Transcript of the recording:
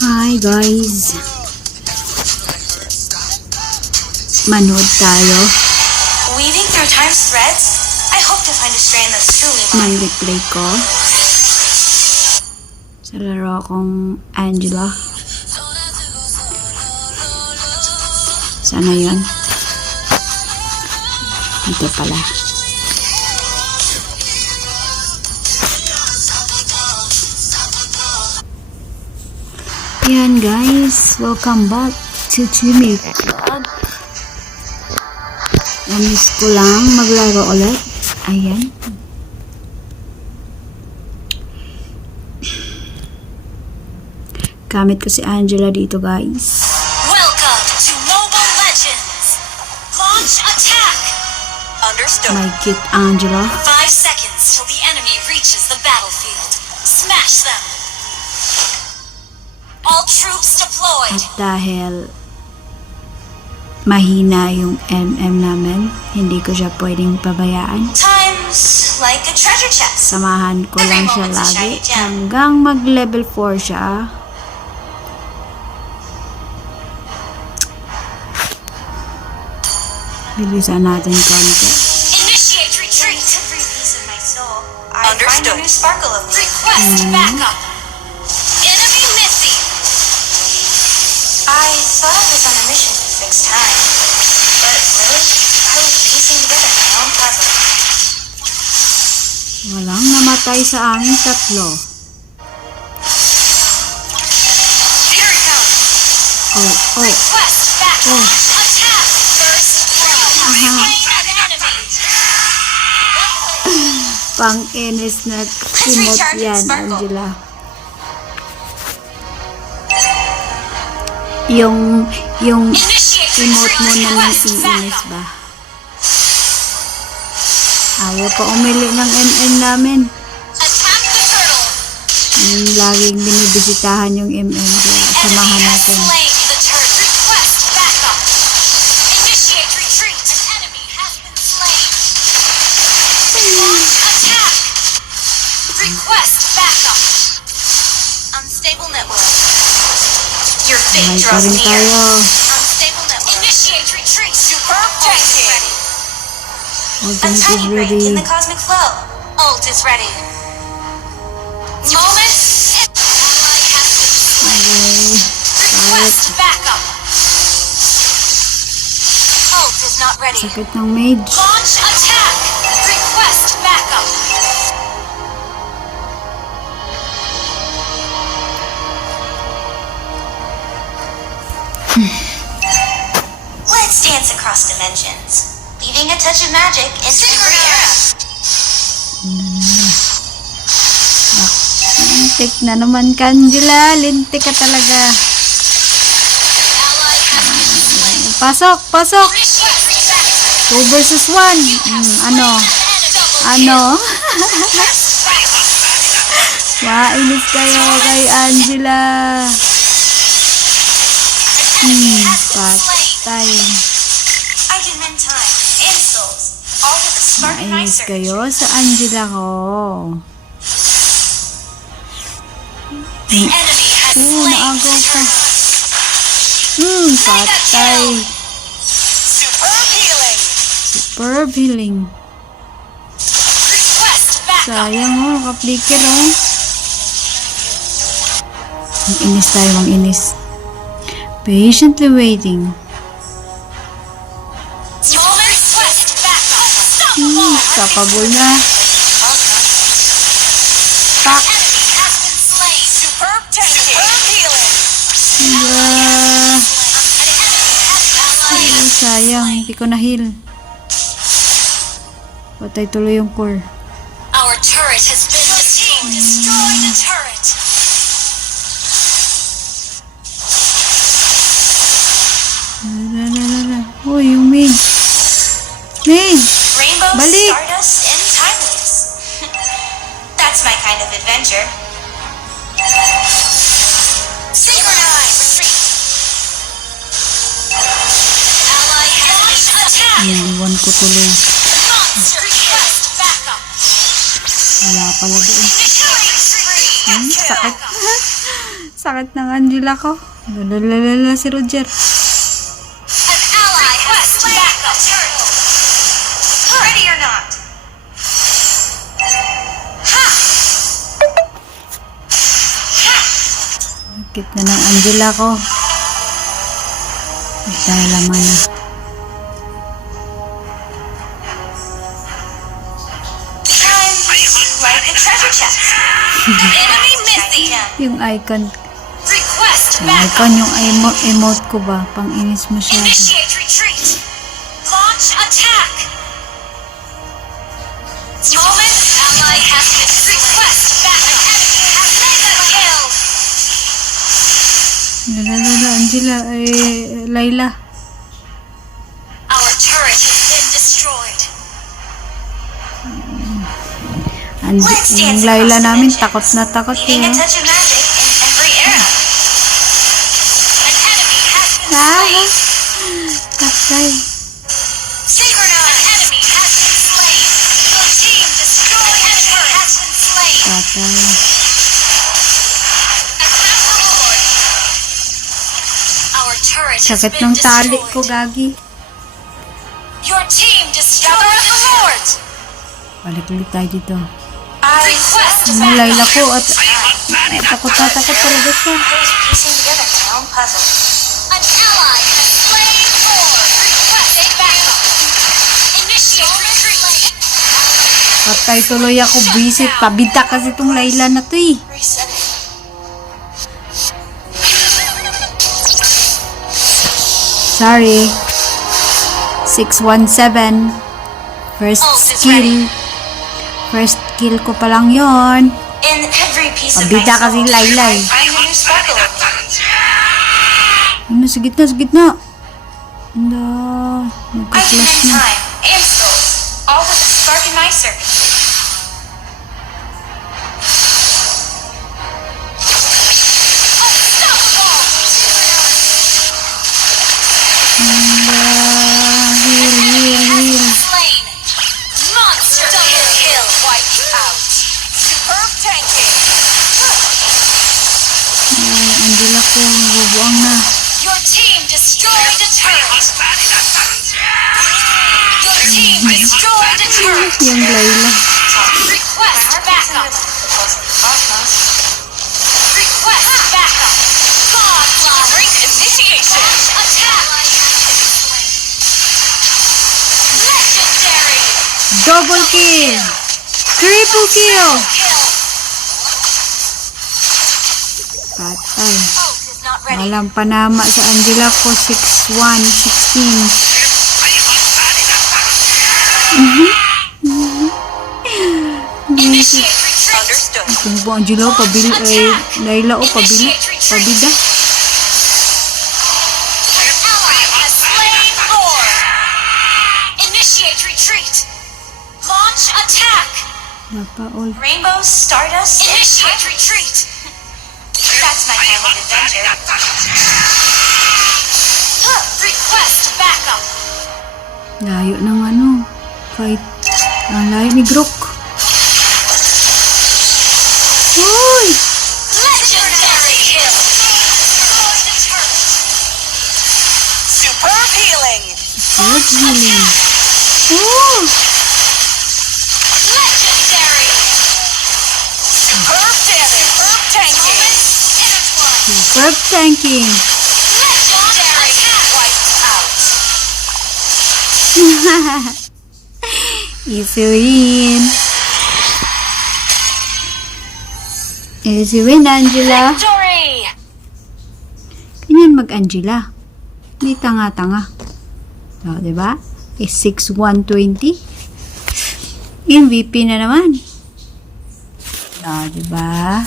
Hi guys, manood tayo. Weaving through time's threads, I hope to find a strand that's truly mine. Man-replay ko sa laro kong Angela. Sana yun? Dito pala. Yan guys, welcome back to Jimmy Vlog. Namiss ko lang maglaro ulit. Ayan. Gamit ko si Angela dito guys. Welcome to Mobile Legends! Launch attack! Understood. My cute Angela. 5 seconds till the enemy reaches the battlefield. Smash them! All troops deployed! At dahil mahina yung MM namin, hindi ko siya pwedeng pabayaan. Time's like a treasure chest. Samahan ko lang siya lagi hanggang mag level 4 siya. Bilisan natin konti. Initiate retreat! Every piece of my soul. Understood. Find a new sparkle of request backup! Enemy missing! I thought I was on a mission to fix time. But really, I was piecing together my own puzzle. Walang namatay sa aming tatlo. Here it comes! Oh. Request backup! Oh. Attack! First blood! Aha. An enemy! Pang-inis na simot yan, Angela. Yung Initiate emote mo retreat! na ng Request iinis backup! ba? Ayaw pa umili ng MM namin. Attack the turtle! Laging binibisitahan yung MM. Kaya samahan Enemy has natin. slain the turtle. Request backup! Initiate retreat! An enemy has been slain! Launch attack! Request backup! Unstable network. Your fate Mahal pa draws rin near. tayo. Unstable network. Initiate retreat! Superb tanking! Ultimate is Untidy break ready. in the cosmic flow. Ult is ready. Moment. Ally has been slain. Okay. Request backup. Ult is not ready. Sakit ng mage. Launch attack. Request backup. Let's dance across dimensions, leaving a touch of magic in Secret Era. Lintik na naman, Angela. Lintik ka talaga. Ally has been slain. Pasok! Pasok! Request backup. 2 versus 1. Ano? Mainis kayo kay Angela. Patay. I can mend time and souls, all with a spark in my Mainis search. kayo sa Angela ko. The enemy has slain naagaw the ka. turtle. Patay. Superb healing. Superb healing. Request backup. Sayang naka-flicker Ang inis tayo, ang inis. Patiently waiting. Moment. Request backup. Unstoppable. Kapagol na. Pak! Enemy has been slain. Superb tanking. Superb healing. Ay, sayang, hindi ko na-heal. Patay tuloy yung core. Our turret has been destroyed. Destroy the turret. Uy, yung mage. Mage! Rainbow, Balik. stardust, and timeless. That's my kind of adventure. Synchronize. Retreat. Ally has been attacked. Iniwan ko tuloy. Monster request backup. Wala pala doon. Killing spree. Sakit. Sakit ng Angela ko. Lalalala si Roger. An ally has slain the turtle. Ready or not? Ha! Sakit na ng Angela ko. Dahil laman na. Time like a treasure chest. Enemy missing. Yung icon. Request Yung backup. icon, yung emote ko ba? Pang-inis masyado. Initiate retreat. Launch attack. Moment. Ally has been request backup. Enemy has mega kill. Lalalala, Angela, Layla. Our turret has been destroyed. Yung Layla namin, takot na takot Needing a yun. touch of magic in every era. An enemy has been Ah, slain. patay. Synchronize. An enemy has been slain. Your team destroyed a turret. Has been slain. Patay. Attack reward. Our turret has Sakit been ng tali ko, destroyed. gagi. Your team destroyed the Lord. Balik ulit tayo dito. Request Yung Layla ko at takot na takot talaga siya. piecing together my own puzzle. An ally has slain Thor. Request backup. Initiate retreat. Patay tuloy ako, visit. Pabita kasi itong Layla na to eh. Reset it. Sorry. 617. First Ult is skill. ready. First kill ko pa lang yon. In every piece of my Pabida kasi soul, Layla eh. I'm the new sparkle of me. Ano, sa gitna, sa gitna. Anda, I can nagka-flash end na. time and souls, all with a spark in my circuitry. Anda, heal, heal, heal. Slain. Monster double kill. Wiped out. Superb tanking. Ay, Angela ko, bubuang na. Your team destroyed a turret. Your team destroyed a turret. Yung Layla. Request backup. Request backup. Godlike initiation. Attack. Legendary. Double kill. Triple kill. Kill. Patay. Ult is not ready. Walang panama sa Angela ko. 6-1, 16. Initiate retreat. Understood. Kung po Angela, pabili, Layla o pabili. Pabida. Ally has slain Thor. Initiate retreat. Launch attack. Napa all. Rainbow Stardust. Initiate retreat. That's my kind of adventure. Request backup. Layo ng ano. Fight. Ang layo ni Grok. Uy! Legendary kill. Destroy the turret. Superb healing. Good healing. Oh! Legendary. Superb damage. Superb tanking. Moments intertwined. Superb tanking. Legendary. Wiped out. Easy win. Easy win, Angela. Victory. Ganyan mag-Angela. Hindi tanga-tanga. O, diba? Is 6-1-20. MVP na naman. O, diba?